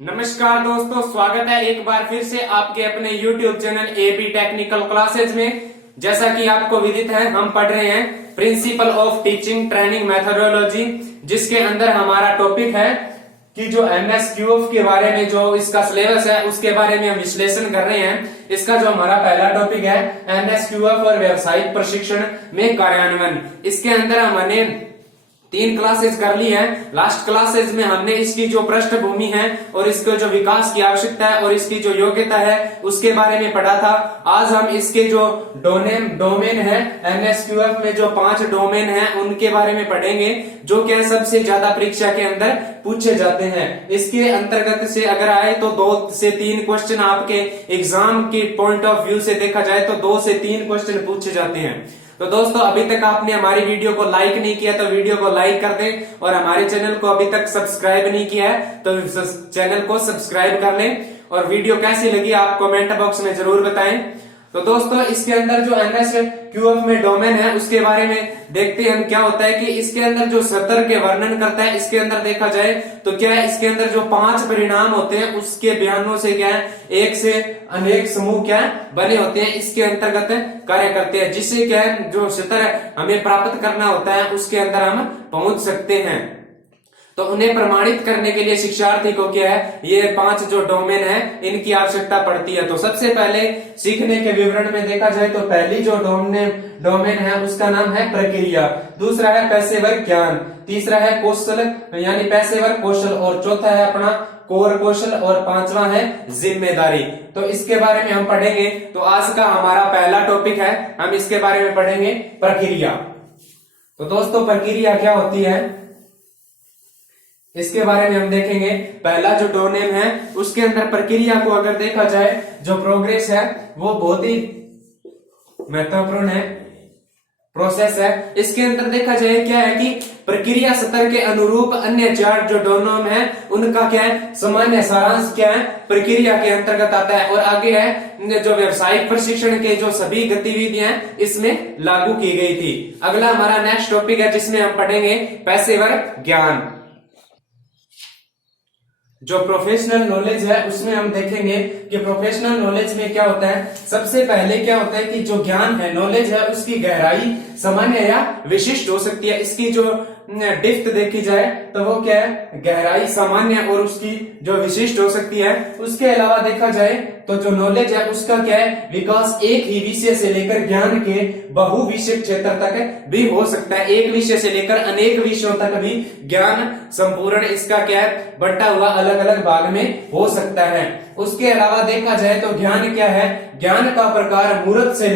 नमस्कार दोस्तों, स्वागत है एक बार फिर से आपके अपने YouTube channel AB technical classes में। जैसा कि आपको विदित है, हम पढ़ रहे हैं principle of teaching training methodology, जिसके अंदर हमारा टॉपिक है कि जो MSQF के बारे में जो इसका सिलेबस है उसके बारे में हम विश्लेषण कर रहे हैं। इसका जो हमारा पहला टॉपिक है MSQF और व्यावसायिक प्रशिक्षण में कार्यान्वयन। इसके अंदर हमने 3 क्लासेस कर ली है। लास्ट क्लासेस में हमने इसकी जो पृष्ठभूमि है और इसके जो विकास की आवश्यकता है और इसकी जो योग्यता है उसके बारे में पढ़ा था। आज हम इसके जो डोमेन है MSQF में जो 5 डोमेन है उनके बारे में पढ़ेंगे, जो क्या सबसे ज्यादा परीक्षा के अंदर पूछे जाते हैं। इसके अंतर्गत से अगर आए तो 2 से 3 क्वेश्चन आपके एग्जाम की पॉइंट ऑफ व्यू से देखा जाए तो 2 से 3 क्वेश्चन पूछे जाते हैं। तो दोस्तों, अभी तक आपने हमारी वीडियो को लाइक नहीं किया तो वीडियो को लाइक कर दें, और हमारे चैनल को अभी तक सब्सक्राइब नहीं किया है तो चैनल को सब्सक्राइब कर लें। और वीडियो कैसी लगी आप कमेंट बॉक्स में जरूर बताएं। तो दोस्तों, इसके अंदर जो MSQF में डोमेन है उसके बारे में देखते हैं क्या होता है कि इसके अंदर जो सत्र के वर्णन करता है। इसके अंदर देखा जाए तो क्या है, इसके अंदर जो 5 परिणाम होते हैं उसके बयानों से क्या है, एक से अनेक समूह क्या है बने होते हैं, इसके अंतर्गत कार्य करते हैं, जिससे क्या है जो सत्र हमें प्राप्त करना होता है उसके अंदर हम पहुंच सकते हैं। तो उन्हें प्रमाणित करने के लिए शिक्षार्थी को क्या है, ये 5 जो डोमेन है इनकी आवश्यकता पड़ती है। तो सबसे पहले सीखने के विवरण में देखा जाए तो पहली जो डोमेन है उसका नाम है प्रक्रिया, दूसरा है पेशेवर ज्ञान, तीसरा है कौशल यानी पेशेवर कौशल, और चौथा है अपना कोर कौशल, और 5वां है जिम्मेदारी। तो इसके बारे में हम पढ़ेंगे। तो आज का हमारा पहला टॉपिक है, हम इसके बारे में पढ़ेंगे प्रक्रिया। तो दोस्तों, प्रक्रिया क्या होती है इसके बारे में हम देखेंगे। पहला जो डोमेन है उसके अंदर प्रक्रिया को अगर देखा जाए, जो प्रोग्रेस है वो बहुत ही महत्वपूर्ण है, प्रोसेस है। इसके अंदर देखा जाए क्या है कि प्रक्रिया सत्र के अनुरूप अन्य 4 जो डोमेन है उनका क्या है, सामान्य सारांश क्या है प्रक्रिया के अंतर्गत आता है। और आगे है जो व्यावसायिक प्रशिक्षण के जो सभी गतिविधियां इसमें लागू की गई थी। अगला हमारा नेक्स्ट टॉपिक है जिसमें हम पढ़ेंगे पेशेवर ज्ञान। जो प्रोफेशनल नॉलेज है उसमें हम देखेंगे कि प्रोफेशनल नॉलेज में क्या होता है। सबसे पहले क्या होता है कि जो ज्ञान है, नॉलेज है, उसकी गहराई सामान्य या विशिष्ट हो सकती है। इसकी जो डेप्थ देखी जाए तो वो क्या है, गहराई सामान्य और उसकी जो विशिष्ट हो सकती है। उसके अलावा देखा जाए तो जो नॉलेज है उसका क्या है, विकास एक ही विषय से लेकर ज्ञान के बहु विषय क्षेत्र तक भी हो सकता है। एक विषय से लेकर अनेक विषयों तक भी ज्ञान संपूर्ण इसका क्या है, बंटा हुआ अलग अलग भाग में हो सकता है। उसके अलावा देखा जाए तो ज्ञान क्या है, ज्ञान का प्रकार मूर्त से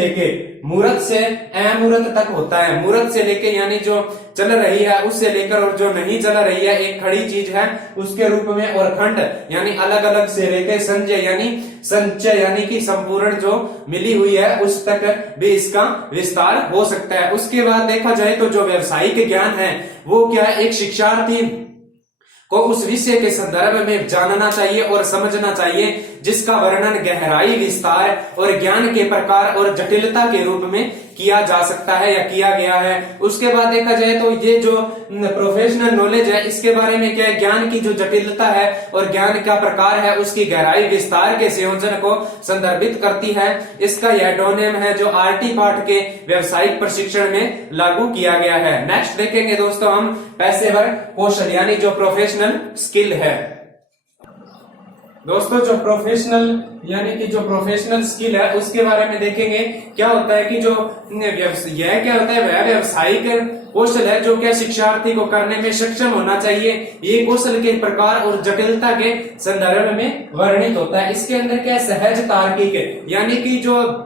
अमूर्त तक होता है। मूर्त से लेके यानी जो चल रही है उससे लेकर और जो नहीं चल रही है, एक खड़ी चीज है उसके रूप में, और खंड यानी अलग अलग से लेकर संचय यानी कि संपूर्ण जो मिली हुई है उस तक भी इसका विस्तार हो सकता है। उसके बाद देखा जाए तो जो व्यावसायिक ज्ञान है वो क्या है, एक शिक्षार्थी को उस विषय के संदर्भ में जानना चाहिए और समझना चाहिए जिसका वर्णन गहराई, विस्तार और ज्ञान के प्रकार और जटिलता के रूप में किया जा सकता है या किया गया है। उसके बाद देखा जाए तो ये जो प्रोफेशनल नॉलेज है इसके बारे में क्या है, ज्ञान की जो जटिलता है और ज्ञान का प्रकार है उसकी गहराई, विस्तार के संयोजन को संदर्भित करती है। इसका यह डोमेन है जो RT पाठ के व्यवसायिक प्रशिक्षण में लागू किया गया है। नेक्स्ट देखेंगे दोस्तों हम पेशेवर कौशल यानी जो प्रोफेशनल स्किल है। दोस्तों, जो प्रोफेशनल यानी कि जो प्रोफेशनल स्किल है उसके बारे में देखेंगे। क्या होता है कि जो यह क्या होता है, वह व्यावसायिक कौशल है जो क्या शिक्षार्थी को करने में सक्षम होना चाहिए। ये कौशल के प्रकार और जटिलता के संदर्भ में वर्णित होता है। इसके अंदर क्या सहज तार्किक यानी कि जो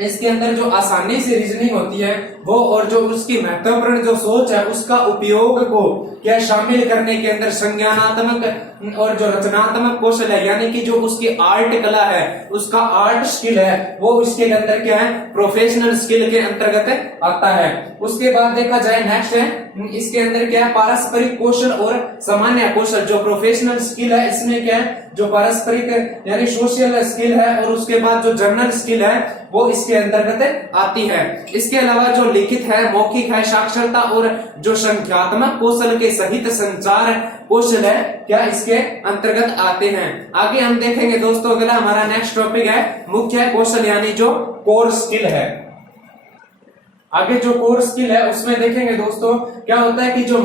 इसके अंदर जो आसानी से रीजनिंग होती है वो, और जो उसकी महत्वपूर्ण जो सोच है उसका उपयोग को क्या शामिल करने के अंदर संज्ञानात्मक और जो रचनात्मक कौशल है यानी कि जो उसकी आर्ट कला है, उसका आर्ट स्किल है, वो इसके अंदर क्या है, प्रोफेशनल स्किल के अंतर्गत आता है। उसके बाद देखा जाए नेक्स्ट है इसके अंदर क्या है, पारस्परिक कौशल और सामान्य कौशल। जो प्रोफेशनल स्किल है इसमें क्या है, जो पारस्परिक यानी सोशल स्किल है, और उसके बाद जो जर्नल स्किल है वो इसके अंतर्गत आती है। इसके अलावा जो लिखित है, मौखिक है, साक्षरता और जो संख्यात्मक कौशल के सहित संचार कौशल है, क्या इसके अंतर्गत आते हैं। आगे हम देखेंगे दोस्तों, अगला हमारा नेक्स्ट टॉपिक है मुख्य कौशल यानी जो कोर स्किल है। आगे जो कोर स्किल है उसमें देखेंगे दोस्तों क्या होता है कि जो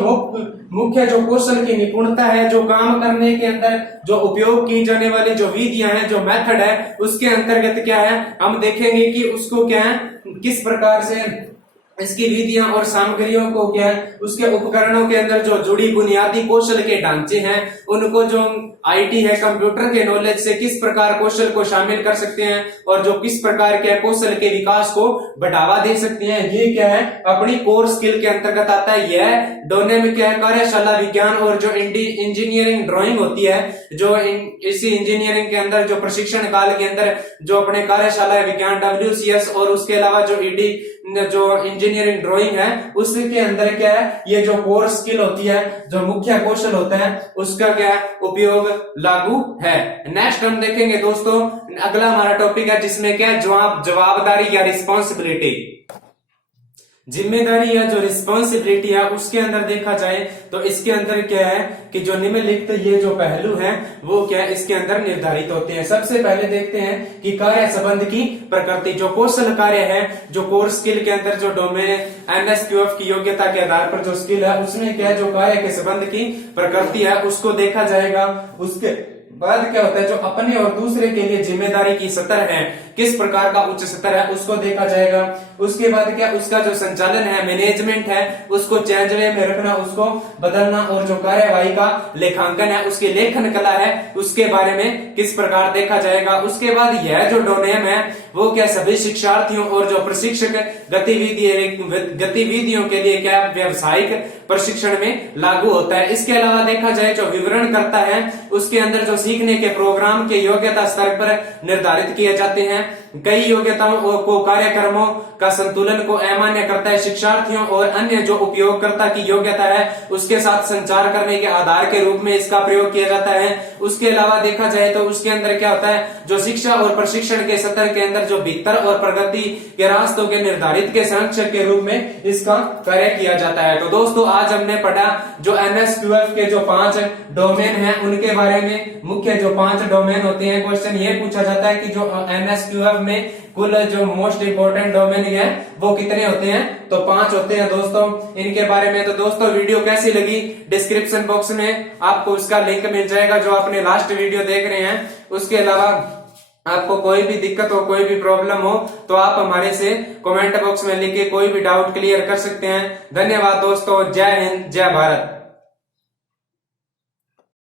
मुख्य जो कौशल की निपुणता है, जो काम करने के अंदर जो उपयोग की जाने वाली जो विधियां हैं, जो मेथड है, उसके अंतर्गत क्या है, हम देखेंगे कि उसको क्या है, किस प्रकार से इसकी विधियां और सामग्रियों को क्या है, उसके उपकरणों के अंदर जो जुड़ी बुनियादी कौशल के ढांचे हैं, उनको जो आईटी है, कंप्यूटर के नॉलेज से किस प्रकार कौशल को शामिल कर सकते हैं, और जो किस प्रकार के कौशल के विकास को बढ़ावा दे सकते हैं, ये क्या है अपनी कोर स्किल के अंतर्गत आता है। यह दोनों में क्या है, कार्यशाला विज्ञान और जो इंजीनियरिंग ड्राइंग होती है, जो इसी इंजीनियरिंग के अंदर जो प्रशिक्षण काल के अंदर जो अपने कार्यशाला विज्ञान WCS और उसके अलावा जो ईडी जो इंजीनियरिंग ड्राइंग है, उसके अंदर क्या है, ये जो कोर स्किल होती है, जो मुख्य कौशल होता है, उसका क्या उपयोग लागू है। नेक्स्ट हम देखेंगे दोस्तों, अगला हमारा टॉपिक है जिसमें क्या है, जवाबदारी या रिस्पॉन्सिबिलिटी। जिम्मेदारी या जो रिस्पॉन्सिबिलिटी है उसके अंदर देखा जाए तो इसके अंदर क्या है कि जो निम्नलिखित ये जो पहलू हैं वो क्या है इसके अंदर निर्धारित होते हैं। सबसे पहले देखते हैं कि कार्य संबंध की प्रकृति। जो कौशल कार्य है, जो कोर स्किल के अंदर जो डोमेन NSQF की योग्यता के आधार पर जो स्किल है, उसमें क्या है, जो कार्य के संबंध की प्रकृति है उसको देखा जाएगा। उसके बाद क्या होता है, जो अपने और दूसरे के लिए जिम्मेदारी की सतह है, किस प्रकार का उच्च स्तर है, उसको देखा जाएगा। उसके बाद क्या, उसका जो संचालन है, मैनेजमेंट है, उसको चेंज वे में रखना, उसको बदलना, और जो कार्यवाही का लेखांकन है, उसकी लेखन कला है, उसके बारे में किस प्रकार देखा जाएगा। उसके बाद यह जो डोमेन है वो क्या सभी शिक्षार्थियों और जो प्रशिक्षक गतिविधियों के लिए क्या व्यावसायिक प्रशिक्षण में लागू होता है। इसके अलावा देखा जाए जो विवरण करता है, उसके अंदर जो सीखने के प्रोग्राम के योग्यता स्तर पर निर्धारित किए जाते हैं। कई योग्यताओं को कार्यक्रमों का संतुलन को अमान्य करता है। शिक्षार्थियों और अन्य जो उपयोगकर्ता की योग्यता है उसके साथ संचार करने के आधार के रूप में इसका प्रयोग किया जाता है। उसके अलावा देखा जाए तो उसके अंदर क्या होता है, जो शिक्षा और प्रशिक्षण के सत्र के अंदर जो भीतर और प्रगति के रास्तों के निर्धारित के संरक्षक के रूप में इसका कार्य किया जाता है। तो दोस्तों आज हमने पढ़ा जो NSQF के जो 5 डोमेन हैं उनके बारे में। मुख्य जो 5 डोमेन होते हैं, क्वेश्चन ये पूछा जाता है कि जो NSQF में कुल जो मोस्ट इंपोर्टेंट डोमेन है वो कितने होते हैं, तो 5 होते हैं दोस्तों इनके बारे में। तो दोस्तों वीडियो कैसी लगी, डिस्क्रिप्शन बॉक्स में आपको उसका लिंक मिल जाएगा जो आपने लास्ट वीडियो देख रहे हैं। उसके अलावा आपको कोई भी दिक्कत हो, कोई भी प्रॉब्लम हो तो आप हमारे से कमेंट बॉक्स में लिख के कोई भी डाउट क्लियर कर सकते हैं। धन्यवाद दोस्तों, जय हिंद, जय भारत।